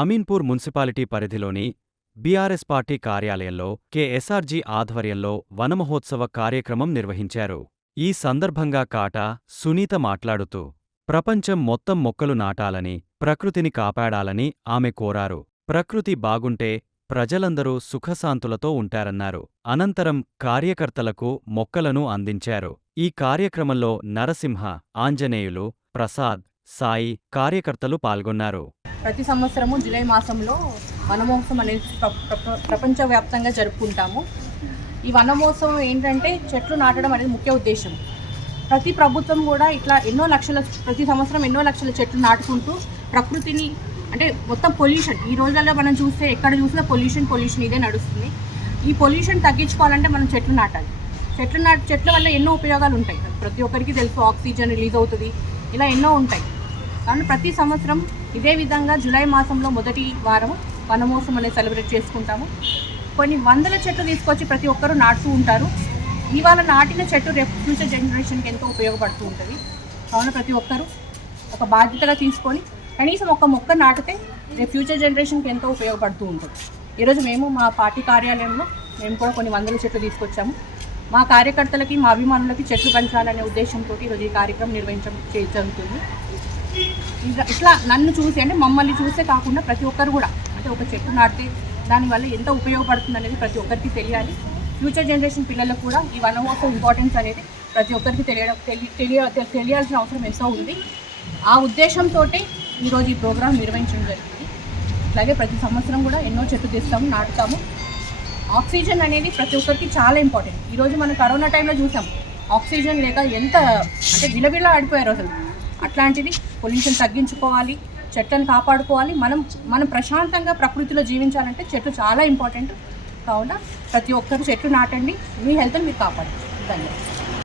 Ameenpur municipality పరిధిలోని BRS party కార్యాలయంలో KSRG ఆధ్వర్యంలో వనమహోత్సవ కార్యక్రమం నిర్వహించారు. ఈ సందర్భంగా కాటా సునీత మాట్లాడుతూ ప్రపంచం మొత్తం మొక్కలు నాటాలని ప్రకృతిని కాపాడాలని ఆమె కోరారు. ప్రకృతి బాగుంటే ప్రజలందరూ సుఖశాంతులతో ఉంటారన్నారు. అనంతరం కార్యకర్తలకు మొక్కలను అందించారు. ఈ కార్యక్రమంలో నరసింహ ఆంజనేయులు ప్రసాద్ సాయి కార్యకర్తలు పాల్గొన్నారు. ప్రతి సంవత్సరము జూలై మాసంలో వనమహోత్సవం అనేది ప్ర- ప్ర- ప్రపంచవ్యాప్తంగా జరుపుకుంటాము. ఈ వనమహోత్సవం ఏంటంటే చెట్లు నాటడం అనేది ముఖ్య ఉద్దేశం. ప్రతి ప్రభుత్వం కూడా ఇట్లా ఎన్నో లక్షల ప్రతి సంవత్సరం ఎన్నో లక్షల చెట్లు నాటుకుంటూ ప్రకృతిని అంటే మొత్తం పొల్యూషన్ ఈ రోజుల్లో మనం చూస్తే ఎక్కడ చూసినా పొల్యూషన్ పొల్యూషన్ ఇదే నడుస్తుంది. ఈ పొల్యూషన్ తగ్గించుకోవాలంటే మనం చెట్లు నాటాలి. చెట్లు నా చెట్ల వల్ల ఎన్నో ఉపయోగాలు ఉంటాయి. ప్రతి ఒక్కరికి తెలుసు ఆక్సిజన్ రిలీజ్ అవుతుంది. ఇలా ఎన్నో ఉంటాయి. కానీ ప్రతి సంవత్సరం ఇదే విధంగా జూలై మాసంలో మొదటి వారం వనమోసం అనేది సెలబ్రేట్ చేసుకుంటాము. కొన్ని వందల చెట్లు తీసుకొచ్చి ప్రతి ఒక్కరూ నాటుతూ ఉంటారు. ఇవాళ నాటిన చెట్టు రేపు ఫ్యూచర్ జనరేషన్కి ఎంతో ఉపయోగపడుతూ ఉంటుంది. కావున ప్రతి ఒక్కరూ ఒక బాధ్యతగా తీసుకొని కనీసం ఒక మొక్క నాటితే రేపు ఫ్యూచర్ జనరేషన్కి ఎంతో ఉపయోగపడుతూ ఉంటుంది. ఈరోజు మేము మా పార్టీ కార్యాలయంలో మేము కూడా కొన్ని వందల చెట్లు తీసుకొచ్చాము. మా కార్యకర్తలకి మా అభిమానులకి చెట్లు పంచాలనే ఉద్దేశంతో ఈరోజు ఈ కార్యక్రమం నిర్వహించడం జరుగుతుంది. ఇట్లా- ఇట్లా నన్ను చూసి అంటే మమ్మల్ని చూసే కాకుండా ప్రతి ఒక్కరు కూడా. అంటే ఒక చెట్టు నాటితే దానివల్ల ఎంత ఉపయోగపడుతుంది అనేది ప్రతి ఒక్కరికి తెలియాలి. ఫ్యూచర్ జనరేషన్ పిల్లలకు కూడా ఈ వనమోసం ఇంపార్టెన్స్ అనేది ప్రతి ఒక్కరికి తెలియడం తెలియ తెలియాల్సిన అవసరం ఎంతో ఉంది. ఆ ఉద్దేశంతో ఈరోజు ఈ ప్రోగ్రాం నిర్వహించడం జరిగింది. అలాగే ప్రతి సంవత్సరం కూడా ఎన్నో చెట్లు తీస్తాము నాటుతాము. ఆక్సిజన్ అనేది ప్రతి ఒక్కరికి చాలా ఇంపార్టెంట్. ఈరోజు మనం కరోనా టైంలో చూసాం. ఆక్సిజన్ లేక ఎంత అంటే విలవిల ఆడిపోయారు అసలు. అట్లాంటిది పొల్యూషన్ తగ్గించుకోవాలి చెట్లను కాపాడుకోవాలి. మనం మనం ప్రశాంతంగా ప్రకృతిలో జీవించాలంటే చెట్లు చాలా ఇంపార్టెంట్. కావున ప్రతి ఒక్కరు చెట్లు నాటండి. మీ హెల్త్ని మీరు కాపాడండి. ధన్యవాదాలు.